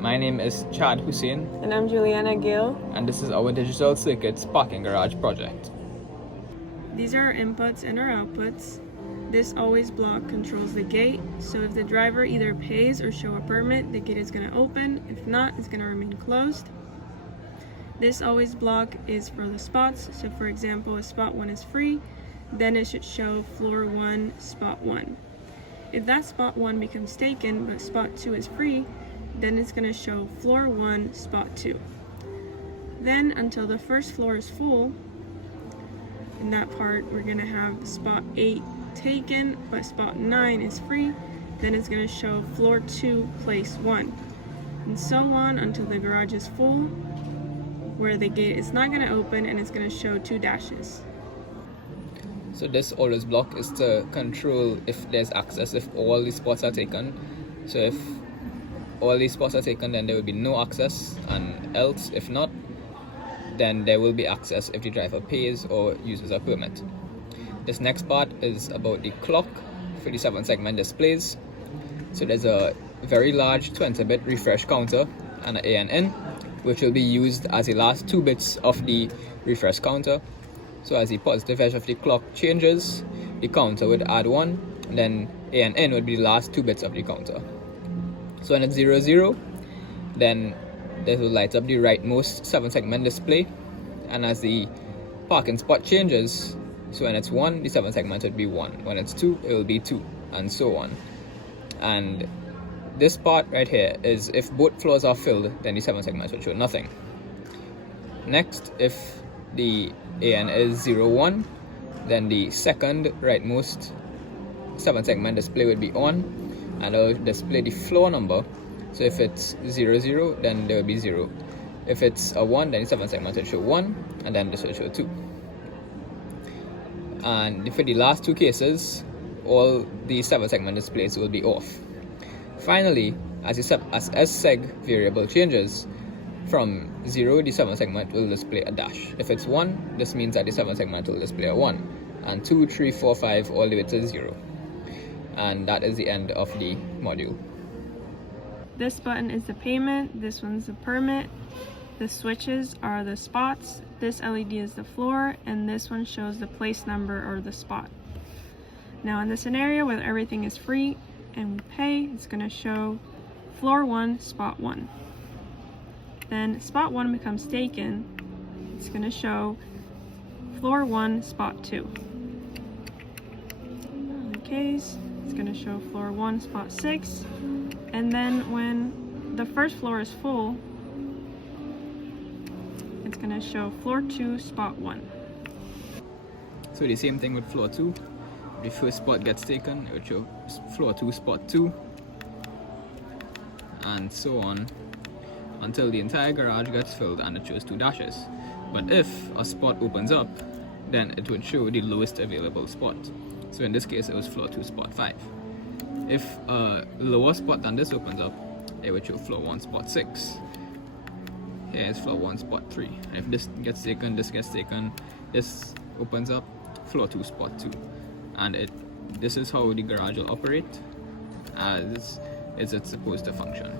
My name is Chad Hussein. And I'm Juliana Gill. And this is our Digital Circuits Parking Garage project. These are our inputs and our outputs. This always block controls the gate, so if the driver either pays or show a permit, the gate is going to open. If not, it's going to remain closed. This always block is for the spots, so for example, if spot 1 is free, then it should show floor 1, spot 1. If that spot 1 becomes taken, but spot 2 is free, then it's going to show floor 1, spot 2. Then, until the first floor is full, in that part, we're going to have spot 8 taken, but spot 9 is free, then it's going to show floor 2, place 1. And so on until the garage is full, where the gate is not going to open and it's going to show 2 dashes. So this always block is to control if there's access, if all the spots are taken. So if all these spots are taken, then there will be no access, and else if not, then there will be access if the driver pays or uses a permit. This next part is about the clock for the 7-segment displays. So there's a very large 20-bit refresh counter and an ANN, which will be used as the last 2 bits of the refresh counter. So as the positive edge of the clock changes, the counter would add 1, and then ANN would be the last 2 bits of the counter. So when it's 00, then this will light up the rightmost 7-segment display, and as the parking spot changes, so when it's 1, the 7-segment would be 1, when it's 2, it will be 2, and so on. And this part right here is if both floors are filled, then the 7-segment will show nothing. Next, if the AN is 01, then the second rightmost 7-segment display would be on, and it will display the floor number. So if it's 00, then there will be 0. If it's a 1, then the 7-segment will show 1, and then this will show 2. And for the last 2 cases, all the 7-segment displays will be off. Finally, as seg variable changes, from 0, the 7-segment will display a dash. If it's 1, this means that the 7-segment will display a 1, and 2, 3, 4, 5, all the way to 0. And that is the end of the module. This button is the payment, this one's the permit, the switches are the spots, this LED is the floor, and this one shows the place number or the spot. Now in the scenario where everything is free and we pay, it's going to show floor 1, spot 1. Then spot 1 becomes taken, it's going to show floor 1, spot 2. In the case, it's going to show floor 1, spot 6. And then when the first floor is full, it's going to show floor 2, spot 1. So the same thing with floor 2. If the first spot gets taken, it will show floor 2, spot 2, and so on until the entire garage gets filled and it shows 2 dashes. But if a spot opens up, then it would show the lowest available spot. So in this case, it was floor 2, spot 5. If a lower spot than this opens up, it would show floor 1, spot 6. Here is floor 1, spot 3. And if this gets taken, this gets taken, this opens up, floor 2, spot 2. And this is how the garage will operate as is it's supposed to function.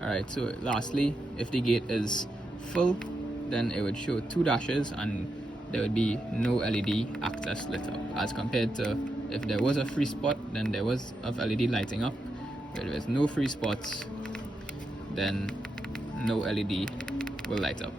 Alright, so lastly, if the gate is full, then it would show 2 dashes and there would be no LED access lit up, as compared to if there was a free spot, then there was of LED lighting up. Where there is no free spots, then no LED will light up.